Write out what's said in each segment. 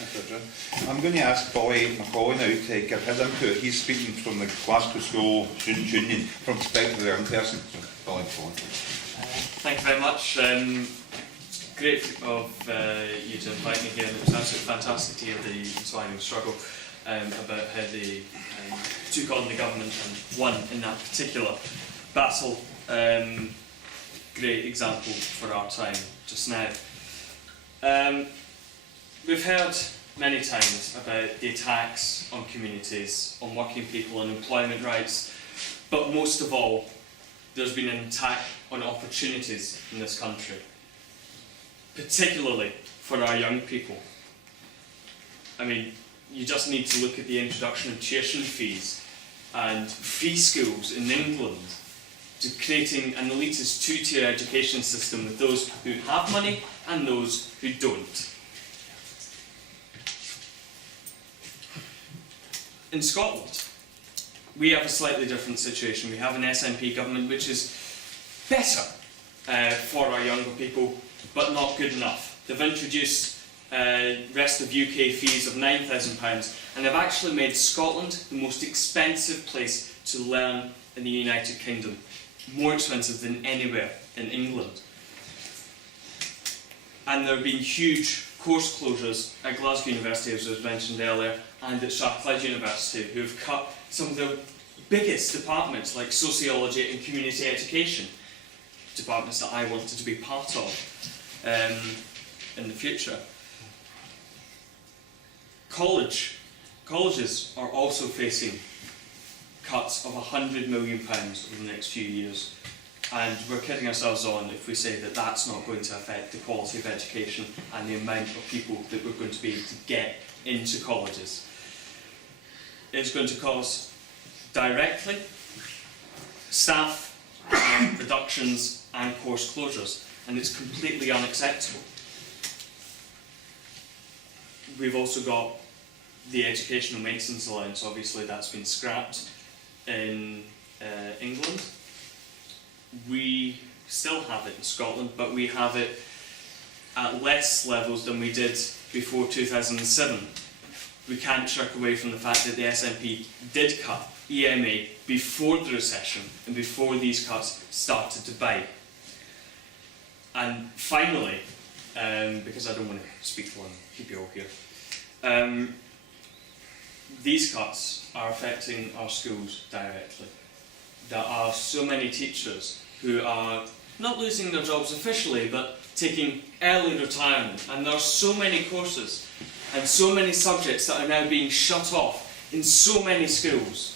I'm going to ask Macauley now to give his input. He's speaking from the Glasgow School Students Union from the perspective of the young person. So, Macauley. Thank you very much. Great of you to invite me here, and it was absolutely fantastic to hear the inspiring struggle about how they took on the government and won in that particular battle. Great example for our time just now. We've heard many times about the attacks on communities, on working people, on employment rights, but most of all, there's been an attack on opportunities in this country, particularly for our young people. I mean, you just need to look at the introduction of tuition fees and free schools in England, to creating an elitist two-tier education system with those who have money and those who don't. In Scotland, we have a slightly different situation. We have an SNP government which is better for our younger people, but not good enough. They've introduced rest of UK fees of £9,000, and they've actually made Scotland the most expensive place to learn in the United Kingdom, more expensive than anywhere in England. And there have been huge course closures at Glasgow University, as was mentioned earlier, and at Strathclyde University, who have cut some of the biggest departments like sociology and community education, departments that I wanted to be part of in the future. Colleges are also facing cuts of £100 million over the next few years, and we're kidding ourselves on if we say that that's not going to affect the quality of education and the amount of people that we're going to be able to get into colleges. It's going to cause directly staff reductions and course closures, and it's completely unacceptable. We've also got the educational maintenance allowance. Obviously that's been scrapped in England. We still have it in Scotland, but we have it at less levels than we did before 2007. We can't shirk away from the fact that the SNP did cut EMA before the recession and before these cuts started to bite. And finally, because I don't want to speak for long, keep you all here, these cuts are affecting our schools directly. There are so many teachers who are not losing their jobs officially, but taking early retirement, and there are so many courses and so many subjects that are now being shut off in so many schools,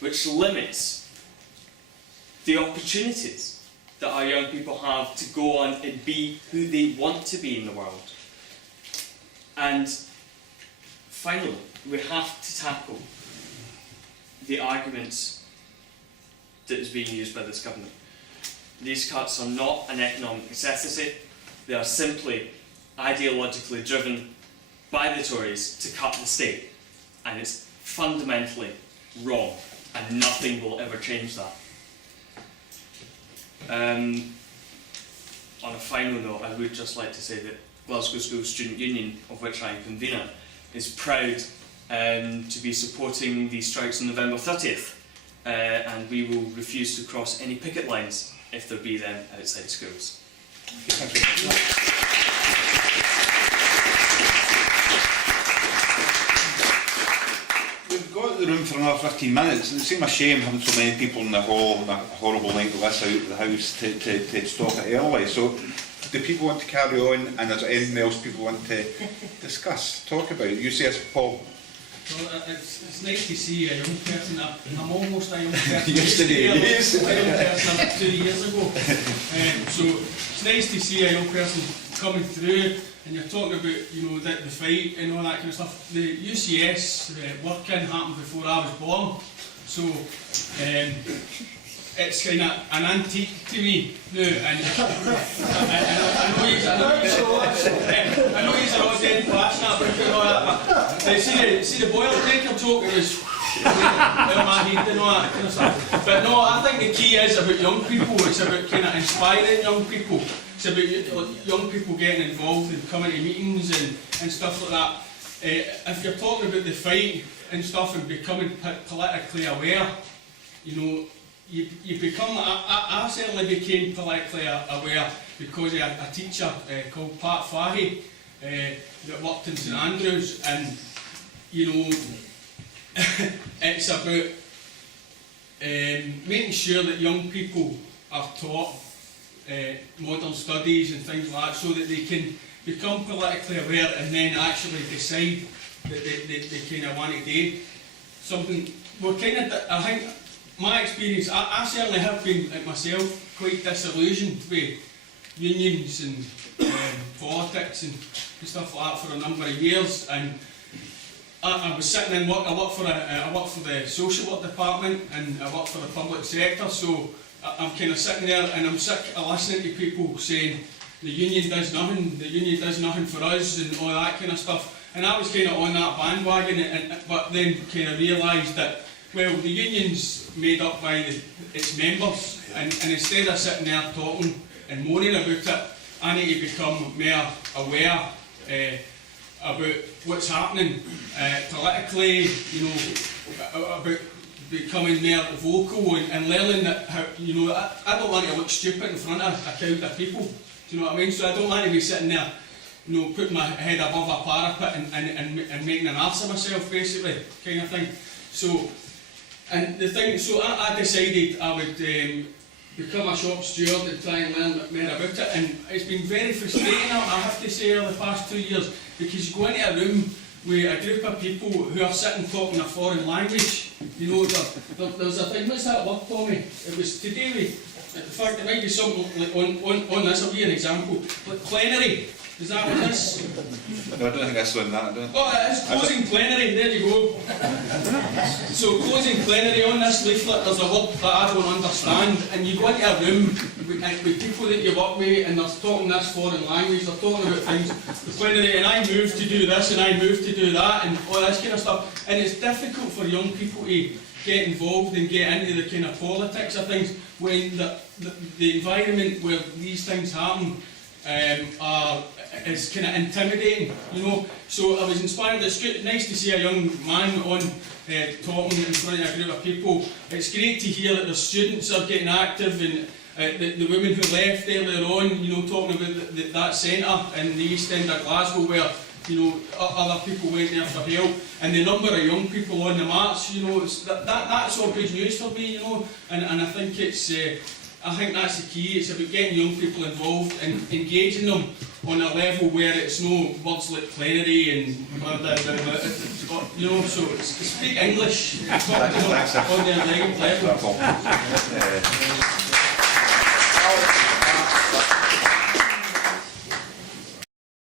which limits the opportunities that our young people have to go on and be who they want to be in the world. And finally, we have to tackle the arguments that is being used by this government. These cuts are not an economic necessity, they are simply ideologically driven by the Tories to cut the state, and it's fundamentally wrong, and nothing will ever change that. On a final note, I would just like to say that Glasgow School Student Union, of which I am convener, is proud to be supporting these strikes on November 30th, and we will refuse to cross any picket lines if there be them outside schools. We've got the room for another 15 minutes. It seems a shame having so many people in the hall on a horrible night like this out of the house to stop it early. So, do people want to carry on, and is there anything else people want to discuss, talk about? You say it's Paul. Well, it's nice to see a young person. I'm almost a young person. Yesterday, yes. A young person 2 years ago. So it's nice to see a young person coming through, and you're talking about, you know, the fight and all that kind of stuff. The UCS work-in happened before I was born, so it's kind of an antique to me now. And I know he's all dead passionate about it and all that, but see the Boilermaker talk is out my head and all that kind of stuff. But no, I think the key is about young people. It's about kind of inspiring young people. It's about young people getting involved and coming to meetings and stuff like that. if you're talking about the fight and stuff and becoming politically aware, you know, you become, I certainly became politically aware because of a teacher called Pat Fahey that worked in St Andrews, and you know, it's about making sure that young people are taught modern studies and things like that, so that they can become politically aware and then actually decide that they kind of want to do something. We're kind of, I think, my experience, I certainly have been myself quite disillusioned with unions and politics and stuff like that for a number of years. And I was sitting in work. I work for the social work department, and I work for the public sector. So I'm kind of sitting there, and I'm sick of listening to people saying the union does nothing, the union does nothing for us, and all that kind of stuff. And I was kind of on that bandwagon, but then kind of realised that, well, the union's made up by its members, and instead of sitting there talking and moaning about it, I need to become more aware about what's happening politically, you know, about becoming more vocal and learning that how, you know, I don't want to look stupid in front of a crowd of people. Do you know what I mean? So I don't want to be sitting there, you know, putting my head above a parapet and making an arse of myself, basically, kind of thing. So, and the thing, so I decided I would become a shop steward and try and learn more about it, and it's been very frustrating, I have to say, over the past 2 years, because you go into a room with a group of people who are sitting talking a foreign language. You know, there's a thing, what's that word, Tommy? It was to do with, in fact, it might be something like on this, I'll give you an example, like plenary. Is that what it is? No, I don't think that's on that, I don't. Oh, it is closing plenary, there you go. So closing plenary, on this leaflet there's a word that I don't understand, and you go into a room with people that you work with, and they're talking this foreign language, they're talking about things, the plenary, and I moved to do this and I moved to do that and all this kind of stuff, and it's difficult for young people to get involved and get into the kind of politics of things when the environment where these things happen is kind of intimidating, you know. So I was inspired. It's good, nice to see a young man on talking in front of a group of people. It's great to hear that the students are getting active, and the women who left earlier on, you know, talking about that centre in the east end of Glasgow where, you know, other people went there for help, and the number of young people on the march, you know, that's all good news for me, you know, and I think it's. I think that's the key. It's about getting young people involved and engaging them on a level where it's no words like plenary and blah, blah, blah, blah, you know, so speak English, talk to them on their level.